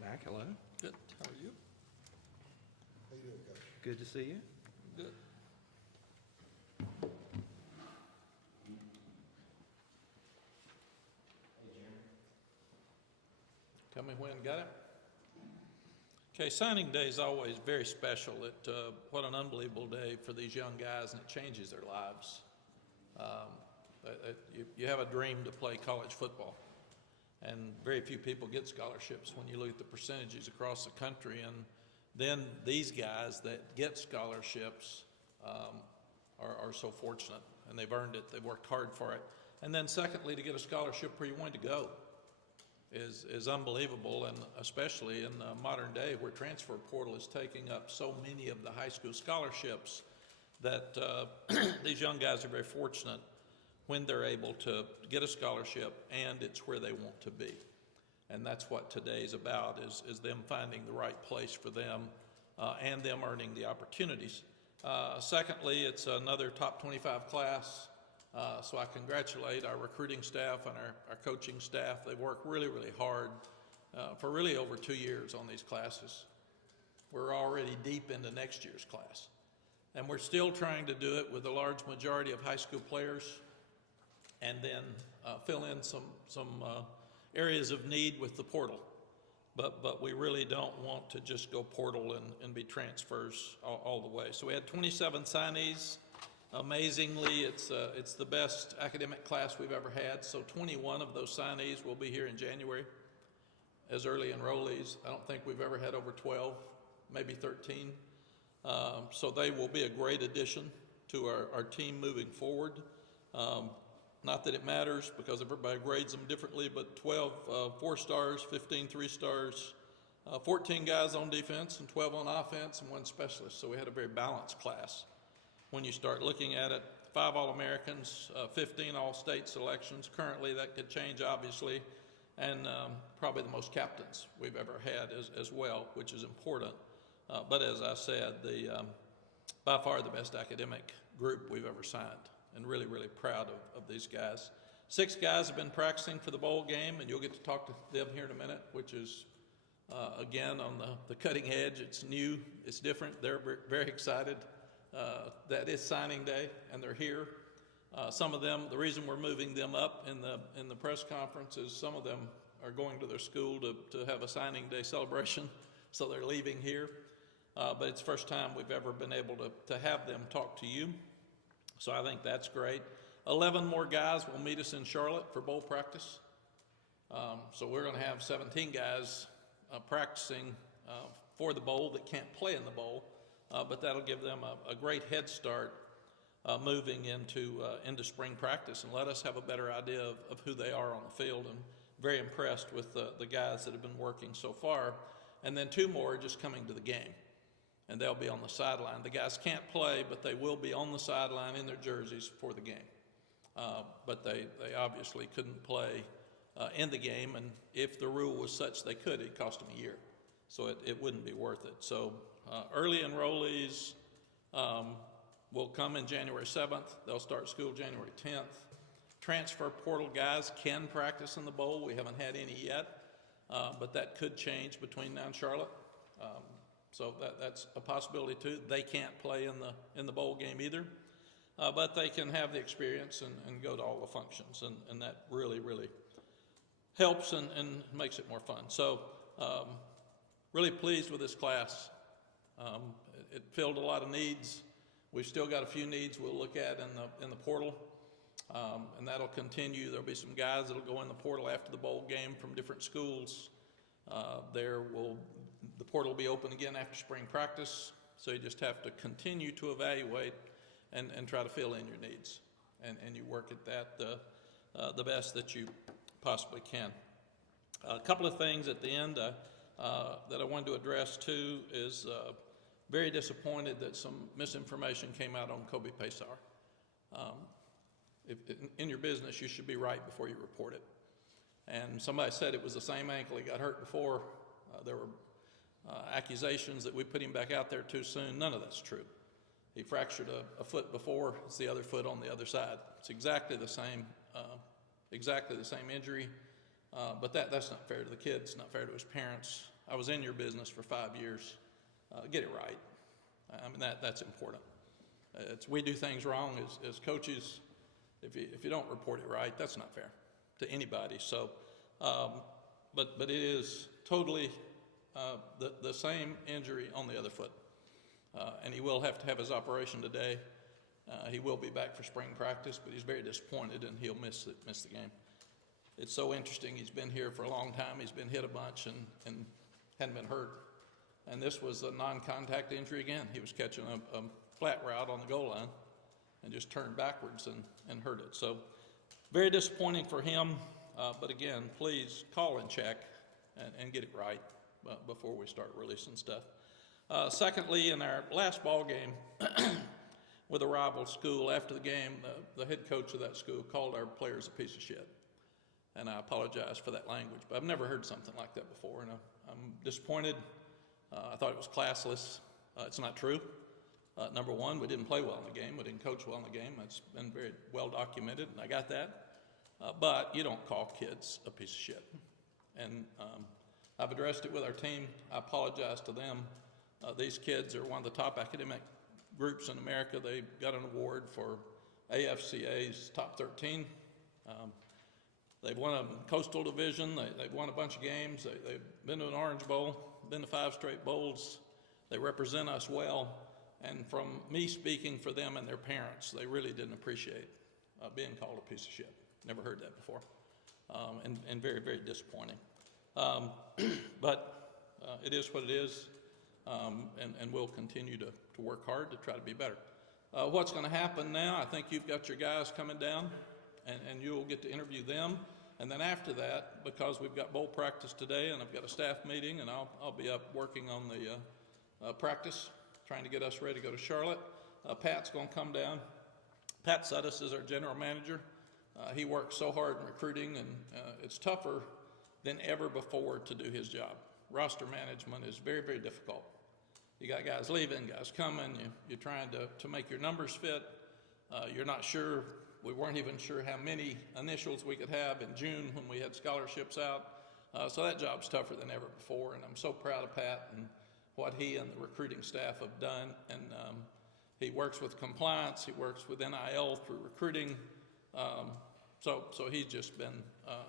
Mack, hello. Good. How are you? How you doing, Coach? Good to see you. Good. Tell me when. Got it? Okay, signing day is always very special. What an unbelievable day for these young guys, and it changes their lives. You have a dream to play college football, and very few people get scholarships when you look at the percentages across the country. And then these guys that get scholarships are so fortunate, and they've earned it. They've worked hard for it. And then secondly, to get a scholarship where you want to go is unbelievable, and especially in the modern day where transfer portal is taking up so many of the high school scholarships that these young guys are very fortunate when they're able to get a scholarship and it's where they want to be. And that's what today is about, is them finding the right place for them and them earning the opportunities. Secondly, it's another top 25 class. So I congratulate our recruiting staff and our coaching staff. They've worked really, really hard for really over 2 years on these classes. We're already deep into next year's class. And we're still trying to do it with a large majority of high school players, and then fill in some areas of need with the portal. But we really don't want to just go portal and be transfers all the way. So we had 27 signees. Amazingly, it's the best academic class we've ever had. So 21 of those signees will be here in January as early enrollees. I don't think we've ever had over 12, maybe 13. So they will be a great addition to our team moving forward. Not that it matters because everybody grades them differently, but 12 4 stars, 15 3 stars, 14 guys on defense and 12 on offense, and 1 specialist. So we had a very balanced class. When you start looking at it, 5 All-Americans, 15 All-State selections. Currently, that could change, obviously, and probably the most captains we've ever had as well, which is important. But as I said, by far the best academic group we've ever signed, and really, really proud of these guys. 6 guys have been practicing for the bowl game, and you'll get to talk to them here in a minute, which is, again, on the cutting edge. It's new, it's different. They're very excited. That is signing day, and they're here. Some of them, the reason we're moving them up in the press conference is some of them are going to their school to have a signing day celebration, so they're leaving here. But it's the first time we've ever been able to have them talk to you, so I think that's great. 11 more guys will meet us in Charlotte for bowl practice. So we're going to have 17 guys practicing for the bowl that can't play in the bowl. But that'll give them a great head start moving into spring practice and let us have a better idea of who they are on the field. And very impressed with the guys that have been working so far. And then 2 more are just coming to the game, and they'll be on the sideline. The guys can't play, but they will be on the sideline in their jerseys for the game. But they obviously couldn't play in the game, and if the rule was such they could, it'd cost them a year. So it wouldn't be worth it. So early enrollees will come in January 7th. They'll start school January 10th. Transfer portal guys can practice in the bowl. We haven't had any yet, but that could change between now and Charlotte. So that's a possibility too. They can't play in the bowl game either, but they can have the experience and go to all the functions, and that really, really helps and makes it more fun. So really pleased with this class. It filled a lot of needs. We've still got a few needs we'll look at in the portal, and that'll continue. There'll be some guys that'll go in the portal after the bowl game from different schools. The portal will be open again after spring practice, so you just have to continue to evaluate and try to fill in your needs, and you work at that the best that you possibly can. A couple of things at the end that I wanted to address too is very disappointed that some misinformation came out on Kobe Paysar. In your business, you should be right before you report it. And somebody said it was the same ankle he got hurt before. There were accusations that we put him back out there too soon. None of that's true. He fractured a foot before. It's the other foot on the other side. It's exactly the same injury. But that's not fair to the kid. It's not fair to his parents. I was in your business for 5 years. Get it right. I mean, that's important. We do things wrong as coaches. If you don't report it right, that's not fair to anybody. So, but it is totally the same injury on the other foot. And he will have to have his operation today. He will be back for spring practice, but he's very disappointed and he'll miss the game. It's so interesting. He's been here for a long time. He's been hit a bunch and hadn't been hurt. And this was a non-contact injury again. He was catching a flat route on the goal line and just turned backwards and hurt it. So very disappointing for him. But again, please call and check and get it right before we start releasing stuff. Secondly, in our last ball game with a rival school, after the game, the head coach of that school called our players a piece of shit. And I apologize for that language, but I've never heard something like that before, and I'm disappointed. I thought it was classless. It's not true. Number one, we didn't play well in the game. We didn't coach well in the game. It's been very well documented, and I got that. But you don't call kids a piece of shit. And I've addressed it with our team. I apologize to them. These kids are one of the top academic groups in America. They got an award for AFCA's top 13. They've won a Coastal Division. They've won a bunch of games. They've been to an Orange Bowl, been to 5 straight bowls. They represent us well. And from me speaking for them and their parents, they really didn't appreciate being called a piece of shit. Never heard that before. And very, very disappointing. But it is what it is. And we'll continue to work hard to try to be better. What's going to happen now, I think you've got your guys coming down, and you'll get to interview them. And then after that, because we've got bowl practice today, and I've got a staff meeting, and I'll be up working on the practice, trying to get us ready to go to Charlotte. Pat's going to come down. Pat Sudis is our general manager. He works so hard in recruiting, and it's tougher than ever before to do his job. Roster management is very, very difficult. You got guys leaving, guys coming, you're trying to make your numbers fit. You're not sure, we weren't even sure how many initials we could have in June when we had scholarships out. So that job's tougher than ever before, and I'm so proud of Pat and what he and the recruiting staff have done. And he works with compliance, he works with NIL through recruiting. So he's just been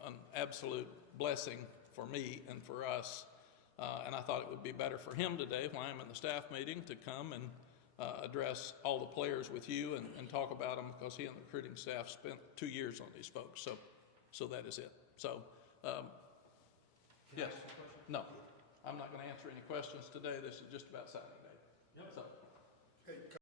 an absolute blessing for me and for us. And I thought it would be better for him today, while I'm in the staff meeting, to come and address all the players with you and talk about them, because he and the recruiting staff spent 2 years on these folks. So that is it. So, yes, no, I'm not going to answer any questions today. This is just about signing day.